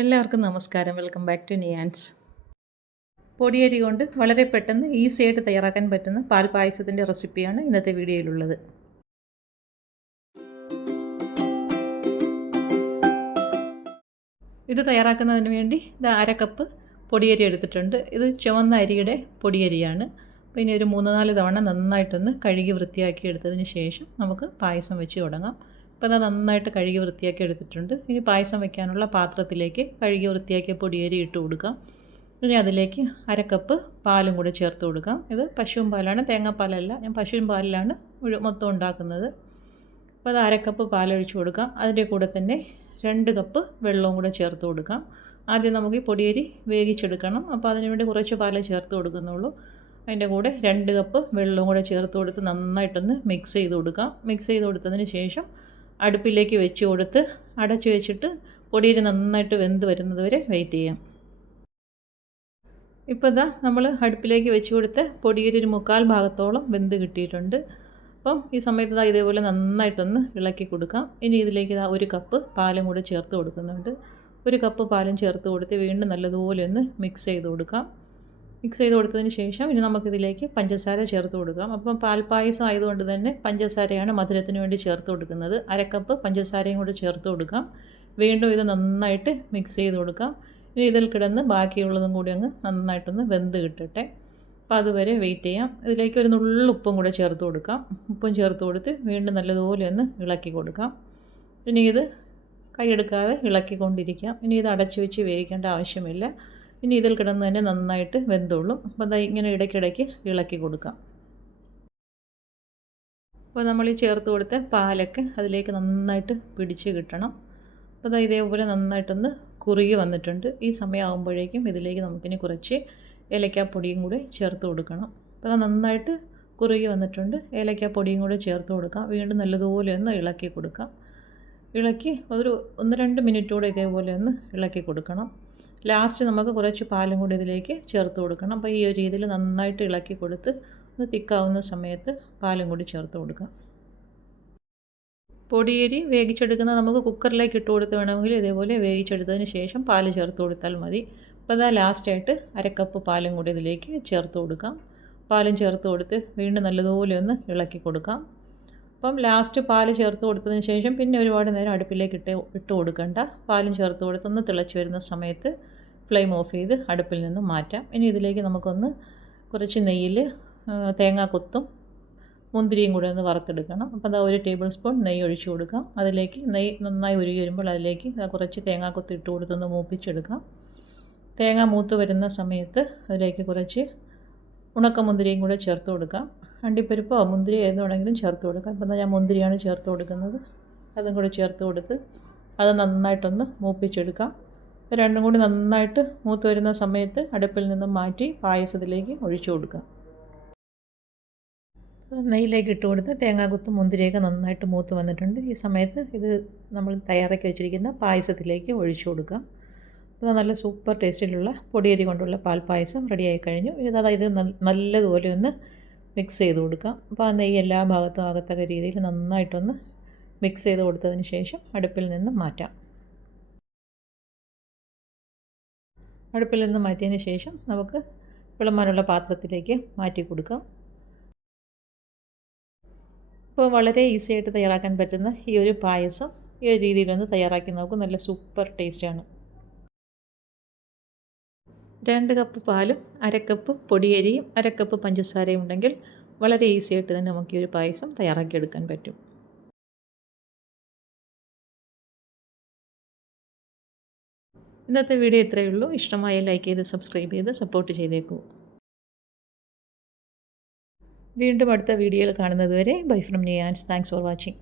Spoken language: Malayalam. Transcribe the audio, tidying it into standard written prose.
എല്ലാവർക്കും നമസ്കാരം. Welcome back to Niyans. പൊടിയരി കൊണ്ട് വളരെ പെട്ടെന്ന് ഈസി ആയിട്ട് തയ്യാറാക്കാൻ പറ്റുന്ന പാൽ പായസത്തിൻ്റെ റെസിപ്പിയാണ് ഇന്നത്തെ വീഡിയോയിലുള്ളത്. ഇത് തയ്യാറാക്കുന്നതിന് വേണ്ടി ഇത് അര കപ്പ് പൊടിയരി എടുത്തിട്ടുണ്ട്. ഇത് ചുവന്ന അരിയുടെ പൊടിയരിയാണ്. പിന്നെ ഒരു 3-4 തവണ നന്നായിട്ടൊന്ന് കഴുകി വൃത്തിയാക്കി എടുത്തതിന് ശേഷം നമുക്ക് പായസം വെച്ച് തുടങ്ങാം. അപ്പോൾ അത് നന്നായിട്ട് കഴുകി വൃത്തിയാക്കി എടുത്തിട്ടുണ്ട്. ഇനി പായസം വയ്ക്കാനുള്ള പാത്രത്തിലേക്ക് കഴുകി വൃത്തിയാക്കിയ പൊടിയരി ഇട്ട് കൊടുക്കാം. ഇനി അതിലേക്ക് അര കപ്പ് പാലും കൂടെ ചേർത്ത് കൊടുക്കാം. ഇത് പശുവും പാലാണ്, തേങ്ങാപ്പാലല്ല. ഞാൻ പശുവും പാലിലാണ് മൊത്തം ഉണ്ടാക്കുന്നത്. അപ്പോൾ അത് അര കപ്പ് പാലൊഴിച്ച് കൊടുക്കാം. അതിൻ്റെ കൂടെ തന്നെ 2 കപ്പ് വെള്ളവും കൂടെ ചേർത്ത് കൊടുക്കാം. ആദ്യം നമുക്ക് ഈ പൊടിയരി വേവിച്ചെടുക്കണം. അപ്പോൾ അതിന് വേണ്ടി കുറച്ച് പാലേ ചേർത്ത് കൊടുക്കുന്നുള്ളൂ. അതിൻ്റെ കൂടെ 2 കപ്പ് വെള്ളവും കൂടെ ചേർത്ത് കൊടുത്ത് നന്നായിട്ടൊന്ന് മിക്സ് ചെയ്ത് കൊടുക്കാം. മിക്സ് ചെയ്ത് കൊടുത്തതിന് ശേഷം അടുപ്പിലേക്ക് വെച്ച് കൊടുത്ത് അടച്ച് വെച്ചിട്ട് പൊടിയരി നന്നായിട്ട് വെന്ത് വരുന്നത് വരെ വെയിറ്റ് ചെയ്യാം. ഇപ്പോൾ ഇതാ നമ്മൾ അടുപ്പിലേക്ക് വെച്ച് കൊടുത്ത് പൊടിയരി ഒരു 1/4 ഭാഗത്തോളം വെന്ത് കിട്ടിയിട്ടുണ്ട്. അപ്പം ഈ സമയത്ത് ഇതേപോലെ നന്നായിട്ടൊന്ന് ഇളക്കി കൊടുക്കാം. ഇനി ഇതിലേക്ക് 1 കപ്പ് പാലും കൂടെ ചേർത്ത് കൊടുക്കുന്നുണ്ട്. 1 കപ്പ് പാലും ചേർത്ത് കൊടുത്ത് വീണ്ടും നല്ലതുപോലെ ഒന്ന് മിക്സ് ചെയ്ത് കൊടുക്കാം. മിക്സ് ചെയ്ത് കൊടുത്തതിന് ശേഷം ഇനി നമുക്കിതിലേക്ക് പഞ്ചസാര ചേർത്ത് കൊടുക്കാം. അപ്പം പാൽപ്പായസം ആയതുകൊണ്ട് തന്നെ പഞ്ചസാരയാണ് മധുരത്തിന് വേണ്ടി ചേർത്ത് കൊടുക്കുന്നത്. അര കപ്പ് പഞ്ചസാരയും കൂടി ചേർത്ത് കൊടുക്കാം. വീണ്ടും ഇത് നന്നായിട്ട് മിക്സ് ചെയ്ത് കൊടുക്കാം. ഇനി ഇതിൽ കിടന്ന് ബാക്കിയുള്ളതും കൂടി അങ്ങ് നന്നായിട്ടൊന്ന് വെന്ത് കിട്ടട്ടെ. അപ്പോൾ അതുവരെ വെയിറ്റ് ചെയ്യാം. ഇതിലേക്ക് ഒരു നുള്ളു ഉപ്പും കൂടെ ചേർത്ത് കൊടുക്കാം. ഉപ്പും ചേർത്ത് കൊടുത്ത് വീണ്ടും നല്ലതുപോലെ ഒന്ന് ഇളക്കി കൊടുക്കാം. ഇനി ഇത് കൈയെടുക്കാതെ ഇളക്കിക്കൊണ്ടിരിക്കാം. ഇനി ഇത് അടച്ചു വെച്ച് വേവിക്കേണ്ട ആവശ്യമില്ല. ഇനി ഇതിൽ കിടന്ന് തന്നെ നന്നായിട്ട് വെന്തോളും. അപ്പോൾ ഇങ്ങനെ ഇടയ്ക്കിടയ്ക്ക് ഇളക്കി കൊടുക്കാം. അപ്പോൾ നമ്മൾ ഈ ചേർത്ത് കൊടുത്ത പാലൊക്കെ അതിലേക്ക് നന്നായിട്ട് പിടിച്ച് കിട്ടണം. അപ്പോൾ ഇതേപോലെ നന്നായിട്ടൊന്ന് കുറുകി വന്നിട്ടുണ്ട്. ഈ സമയമാകുമ്പോഴേക്കും ഇതിലേക്ക് നമുക്കിനി കുറച്ച് ഏലക്കാപ്പൊടിയും കൂടി ചേർത്ത് കൊടുക്കണം. അപ്പോൾ നന്നായിട്ട് കുറുകി വന്നിട്ടുണ്ട്. ഏലക്കാപ്പൊടിയും കൂടി ചേർത്ത് കൊടുക്കാം. വീണ്ടും നല്ലതുപോലെ ഒന്ന് ഇളക്കി കൊടുക്കാം. ഇളക്കി ഒരു 1-2 മിനിറ്റ് കൂടെ ഇതേപോലെ ഒന്ന് ഇളക്കി കൊടുക്കണം. ലാസ്റ്റ് നമുക്ക് കുറച്ച് പാലും കൂടി ഇതിലേക്ക് ചേർത്ത് കൊടുക്കണം. അപ്പോൾ ഈ ഒരു രീതിയിൽ നന്നായിട്ട് ഇളക്കി കൊടുത്ത് ഒന്ന് തിക്കാവുന്ന സമയത്ത് പാലും കൂടി ചേർത്ത് കൊടുക്കാം. പൊടിയരി വേവിച്ചെടുക്കുന്നത് നമുക്ക് കുക്കറിലേക്ക് ഇട്ട് കൊടുത്ത് വേണമെങ്കിൽ ഇതേപോലെ വേവിച്ചെടുത്തതിന് ശേഷം പാല് ചേർത്ത് കൊടുത്താൽ മതി. അപ്പോൾ ലാസ്റ്റായിട്ട് അര കപ്പ് പാലും കൂടി ഇതിലേക്ക് ചേർത്ത് കൊടുക്കാം. പാലും ചേർത്ത് കൊടുത്ത് വീണ്ടും നല്ലതുപോലെ ഒന്ന് ഇളക്കി കൊടുക്കാം. അപ്പം ലാസ്റ്റ് പാല് ചേർത്ത് കൊടുത്തതിന് ശേഷം പിന്നെ ഒരുപാട് നേരം അടുപ്പിലേക്ക് ഇട്ട് കൊടുക്കണ്ട. പാലും ചേർത്ത് കൊടുത്ത് ഒന്ന് തിളച്ച് വരുന്ന സമയത്ത് ഫ്ലെയിം ഓഫ് ചെയ്ത് അടുപ്പിൽ നിന്ന് മാറ്റാം. ഇനി ഇതിലേക്ക് നമുക്കൊന്ന് കുറച്ച് നെയ്യിൽ തേങ്ങാക്കൊത്തും മുന്തിരിയും കൂടെ ഒന്ന് വറുത്തെടുക്കണം. അപ്പോൾ 1 ടേബിൾ സ്പൂൺ നെയ്യ് ഒഴിച്ച് കൊടുക്കാം. അതിലേക്ക് നെയ്യ് നന്നായി ഉരുകി വരുമ്പോൾ അതിലേക്ക് കുറച്ച് തേങ്ങാക്കൊത്ത് ഇട്ട് കൊടുത്തൊന്ന് മൂപ്പിച്ചെടുക്കാം. തേങ്ങ മൂത്ത് വരുന്ന സമയത്ത് അതിലേക്ക് കുറച്ച് ഉണക്കമുന്തിരിയും കൂടെ ചേർത്ത് കൊടുക്കാം. അണ്ടിപ്പരിപ്പോ മുന്തിരി ഏത് വേണമെങ്കിലും ചേർത്ത് കൊടുക്കാം. ഇപ്പം ഞാൻ മുന്തിരിയാണ് ചേർത്ത് കൊടുക്കുന്നത്. അതും കൂടി ചേർത്ത് കൊടുത്ത് അത് നന്നായിട്ടൊന്ന് മൂപ്പിച്ചെടുക്കാം. രണ്ടും കൂടി നന്നായിട്ട് മൂത്ത് വരുന്ന സമയത്ത് അടുപ്പിൽ നിന്നും മാറ്റി പായസത്തിലേക്ക് ഒഴിച്ചു കൊടുക്കാം. നെയ്യിലേക്ക് ഇട്ട് കൊടുത്ത് തേങ്ങാക്കൊത്തും മുന്തിരിയൊക്കെ നന്നായിട്ട് മൂത്ത് വന്നിട്ടുണ്ട്. ഈ സമയത്ത് ഇത് നമ്മൾ തയ്യാറാക്കി വെച്ചിരിക്കുന്ന പായസത്തിലേക്ക് ഒഴിച്ചു കൊടുക്കാം. അപ്പോൾ നല്ല സൂപ്പർ ടേസ്റ്റിലുള്ള പൊടിയരി കൊണ്ടുള്ള പാൽപ്പായസം റെഡിയായി കഴിഞ്ഞു. ഇത് നല്ലതുപോലെ ഒന്ന് മിക്സ് ചെയ്ത് കൊടുക്കാം. അപ്പോൾ ആ നെയ്യ് എല്ലാ ഭാഗത്തും ആകത്തക്ക രീതിയിൽ നന്നായിട്ടൊന്ന് മിക്സ് ചെയ്ത് കൊടുത്തതിന് ശേഷം അടുപ്പിൽ നിന്ന് മാറ്റാം. അടുപ്പിൽ നിന്ന് മാറ്റിയതിന് ശേഷം നമുക്ക് വിളമ്പാനുള്ള പാത്രത്തിലേക്ക് മാറ്റി കൊടുക്കാം. ഇപ്പോൾ വളരെ ഈസി ആയിട്ട് തയ്യാറാക്കാൻ പറ്റുന്ന ഈ ഒരു പായസം ഈ ഒരു രീതിയിലൊന്ന് തയ്യാറാക്കി നോക്കും. നല്ല സൂപ്പർ ടേസ്റ്റാണ്. 2 കപ്പ് പാലും അര കപ്പ് പൊടിയരിയും അര കപ്പ് പഞ്ചസാരയും ഉണ്ടെങ്കിൽ വളരെ ഈസി ആയിട്ട് തന്നെ നമുക്ക് ഈ ഒരു പായസം തയ്യാറാക്കിയെടുക്കാൻ പറ്റും. ഇന്നത്തെ വീഡിയോ ഇത്രയേ ഉള്ളൂ. ഇഷ്ടമായ ലൈക്ക് ചെയ്ത് സബ്സ്ക്രൈബ് ചെയ്ത് സപ്പോർട്ട് ചെയ്തേക്കൂ. വീണ്ടും അടുത്ത വീഡിയോയിൽ കാണുന്നത് വരെ bye from Niyans. Thanks for watching.